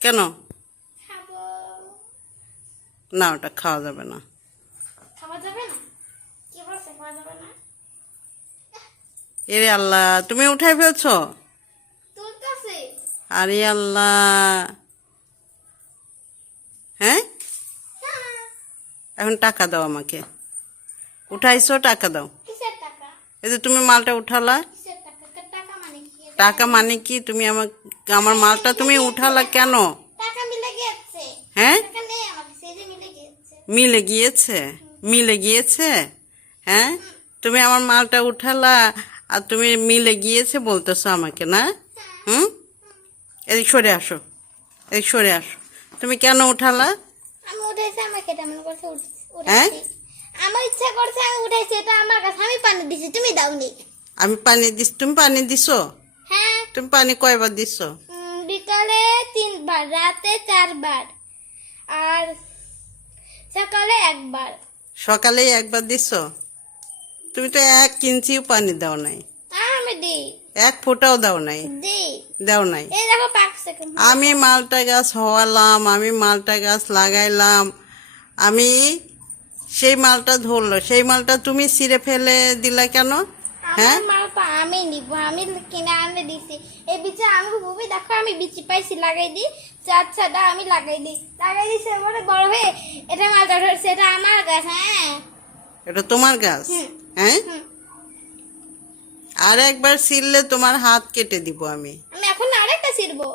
কেন? না, ওটা খাওয়া যাবে না। এরে আল্লাহ, তুমি উঠাই ফেলছো? আরে আল্লাহ, হ্যাঁ এখন টাকা দাও আমাকে। উঠাইছো, টাকা দাও। এই যে তুমি মালটা উঠালা, টাকা মানে কি? তুমি আমার মালটা তুমি উঠালা কেন? হ্যাঁ, মিলে গিয়েছে, মিলে গিয়েছে। হ্যাঁ, তুমি আমার মালটা উঠালা আর তুমি মিলে গিয়েছে বলতেছো আমাকে, না? হুম, এদিক সরে আসো, এদিক সরে আসো। তুমি কেন উঠালা? আমি উঠাইছি, আমাকে এটা মনে করছে হ্যাঁ, উঠাইছি। আমার ইচ্ছা করছে আমি উঠাইছি, এটা আমার কাছে, আমি পানি দিছি, তুমি দাওনি। আমি পানি দিস, তুমি পানি দিছো? হ্যাঁ, তুমি পানি কয়বার দিছো? বিকালে 3 বার, রাতে 4 বার, আর সকালে 1 বার। সকালে একবার দিছো? তুমি তো 1 ইঞ্চিও পানি দাও নাই, আমি দিই, 1 ফোঁটাও দাও নাই। দিই। দাও নাই। এই দেখো পাকছে। আমি মালটা গাছ হওয়ালাম, আমি মালটা গাছ লাগাইলাম, আমি সেই মালটা ধরলো, সেই মালটা তুমি ছিঁড়ে ফেলে দিলা কেন? হ্যাঁ, আমার মালটা আমি নিব, আমি কিনে আনে দিছি। এই বিচে আমি খুবই দেখো, আমি বিচি পাইছি, লাগাই দিই। 4-6টা আমি লাগাই দিছি, ওরে বড় হয়ে এটা মালটা ধরছে, এটা আমার গাছ। হ্যাঁ, এটা তোমার গাছ? হ্যাঁ, হুম। আর একবার ছিঁড়লে তোমার হাত কেটে দিব আমি। আমি এখন আরেকটা ছিড়বো।